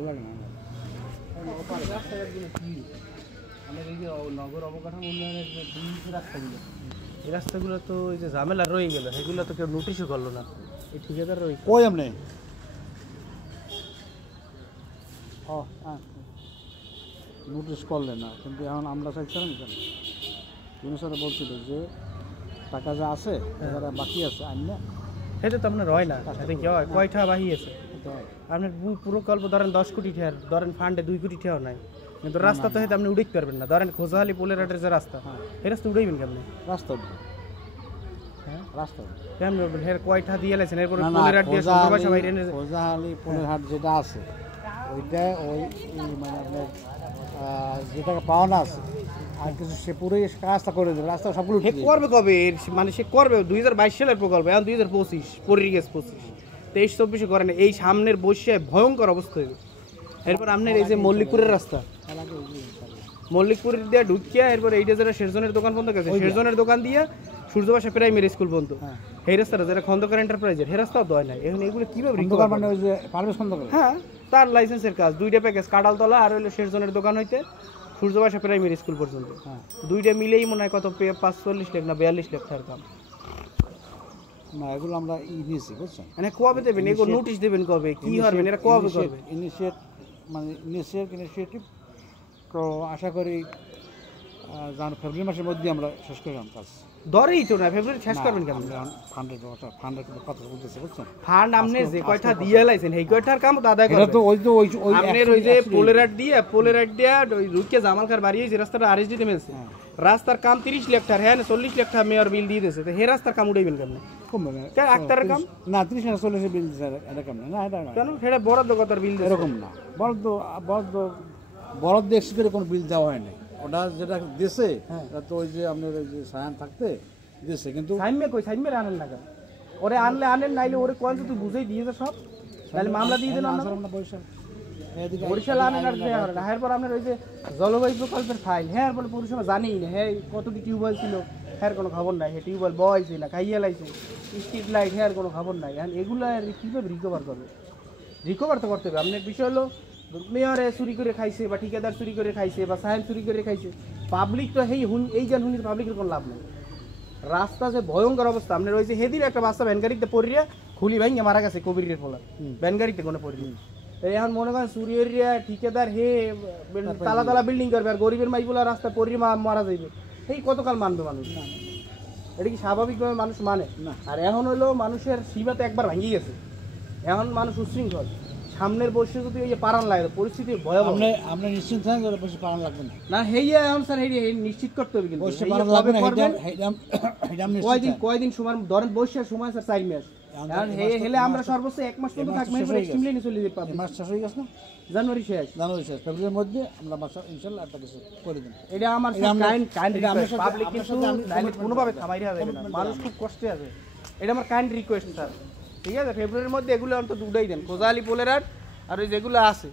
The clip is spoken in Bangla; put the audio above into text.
ভালো লাগে না রাস্তাঘাটগুলো কি আমাদের এই যে নগর অবকাঠামো উন্নয়নের যে রাস্তাগুলো এই রাস্তাগুলো তো এই যে ঝামেলা রয়ে গেল সেগুলো তো কেউ নোটিশও করলো না এই ঠিকাদার রয়ে কই আপনি নোটিশ করলেন না কিন্তু এখন আমরা চাইছিলাম কেন সাথে বলছিল যে টাকা যা আছে যারা বাকি আছে আইন সেটা তো আপনার হয় না সাথে কি হয় কয়টা বাহি আছে আপনার প্রকল্প ধরেন 10 কোটি টাকা ধরেন ফান্ডে 2 কোটি টাকাও নাই কিন্তু রাস্তা তো হয়তো আপনি উড়াইতে পারবেন না ধরেন খোঁজাহালি পোলেরাটের যে রাস্তা এই রাস্তা উড়াইবেন কেমনি রাস্তা হ্যাঁ রাস্তা কেমন উড়বেন এর কয়টা দিয়ে লাইছেন এরপরে পোলেরাট দিয়ে সুন্দরবাসা বাইরে এনে খোঁজাহালি পোলেরহাট যেটা আছে ওইটা ওই মানে আপনার যে টাকা পাওনা আছে আর কিছু সে পুরোই কাজটা করে দেবে রাস্তা সবগুলো করবে কবে মানে সে করবে 2022 সালের প্রকল্প এখন 2025 পরিগেস 23-24 করেন এই সামনের বসে ভয়ঙ্কর অবস্থা হইবে এরপর আপনার এই যে মল্লিকপুরের রাস্তা মল্লিকপুর দিয়ে ঢুকিয়া এরপর এইটা যারা শেরজনের দোকান বন্ধ গেছে শেরজনের দোকান দিয়ে সূর্যবাসা প্রাইমারি স্কুল বন্ধ এই রাস্তাটা যারা খন্দকার এন্টারপ্রাইজের এই রাস্তাও দেয় না এখন এগুলো কিভাবে মানে ওই যে পারভেজ খন্দকার হ্যাঁ তার লাইসেন্সের কাজ দুইটা প্যাকেজ কাঁঠালতলা আর হইলো শেরজনের দোকান হইতে সূর্যবাসা প্রাইমারি স্কুল পর্যন্ত দুইটা মিলেই মনে হয় কত 45 লাখ না 42 লাখ টাকার কাম না এগুলো আমরা নিয়েছি বুঝছেন মানে কবে দেবেন এগুলো নোটিশ দেবেন কবে কি করবেন এরা কবে করবে ইনিশিয়েটিভ তো আশা করি ফেব্রুয়ারি মাসের মধ্যে আমরা শেষ করলাম কাজ ধরেই তো না ফেব্রুয়ারি শেষ করবেন কেমন ফান্ডের কথা বলতেছে বুঝছেন ফান্ড আপনি যে কয়টা দিয়ে লাইছেন এই কয়টার কাম তো আদায় করবেন তো ওই আপনার ওই যে পোলেরাট দিয়ে ওই রুকে জামালখার বাড়ি যে রাস্তাটা আরএসডি তে মেলছে রাস্তার কাম 30 লাখ টাকা হ্যাঁ 40 লাখ টাকা মেয়র বিল দিয়ে দিয়েছে তো হে রাস্তার কাম উড়াইবেন কেমন কমবে না কেন আক্তারের কাম না 30 না 40 বিল দিছে এটা কেমন না এটা না কেন সেটা বরাদ্দ কথার বিল এরকম না বরাদ্দ এক্সিটের কোনো বিল দেওয়া হয় না ওটা যেটা দেশে তো ওই যে আপনার ওই যে সায়ান থাকতে দেশে কিন্তু সাইমে আনেন না ওরে আনলে আনেন নাইলে ওরে কোন তুই বুঝাই দিয়েছে সব তাহলে মামলা দিয়ে দেন আমরা বরিশাল আনেন আর এরপর আপনার ওই যে জলবায়ু প্রকল্পের ফাইল হ্যাঁ এরপর পরিষেবা জানেই না হ্যাঁ কতটি টিউবওয়েল ছিল হ্যাঁ কোনো খবর নাই হ্যাঁ টিউবওয়েল বয়ছে না খাইয়ে লাইছে স্ট্রিট লাইট হ্যাঁ কোনো খবর নাই এখন এগুলো কীভাবে রিকভার করবে রিকভার তো করতে হবে আপনার বিষয় হলো মেয়রে চুরি করে খাইছে বা ঠিকাদার চুরি করে খাইছে বা সাহেব চুরি করে খাইছে পাবলিক তো এই যেন হুনির পাবলিকের কোনো লাভ নেই রাস্তা যে ভয়ঙ্কর অবস্থা আপনার ওই যে হেদিন একটা বাচ্চা ভ্যানগাড়িতে পড়িয়া খুলি ভাঙিয়ে মারা গেছে কবিরের ফলা ভ্যানগাড়িতে কোনো পড়ি এখন মনে করেন চুরি এরিয়া ঠিকাদার হে তালা বিল্ডিং করবে আর গরিবের মাইগুলা রাস্তা পড়িয়ে মারা যাইবে এই কতকাল মানবে মানুষ না এটা কি স্বাভাবিকভাবে মানুষ মানে না আর এখন হলো মানুষের সীমা তো একবার ভাঙিয়ে গেছে এখন মানুষ উচ্ছৃঙ্খল সামনের বসে যদি ওই যে পারান লাগে পরিস্থিতি ভয়াবহ আপনি নিশ্চিত থাকেন যে বসে পারান লাগবে না হেইয়া এখন স্যার হেই নিশ্চিত করতে হবে কিন্তু বসে পারান লাগবে না কয়দিন সময় ধরেন বসে সময় স্যার 4 মাস এখন হেলে আমরা সর্বোচ্চ 1 মাস পর্যন্ত থাকবো এরপর এক্সট্রিমলি নিয়ে চলে যেতে পারবো মাস শেষ হয়ে গেছে না জানুয়ারি শেষ ফেব্রুয়ারির মধ্যে আমরা মাস ইনশাআল্লাহ একটা কিছু করে দেব এটা আমার কাইন্ড পাবলিক কিন্তু কোনোভাবে থামাই দেওয়া যাবে না মানুষ খুব কষ্টে আছে এটা আমার কাইন্ড রিকোয়েস্ট স্যার ঠিক আছে ফেব্রুয়ারির মধ্যে এগুলো অন্তত উঠাই দেন খোঁজাহালি পোলেরাট আর ওই যেগুলো আছে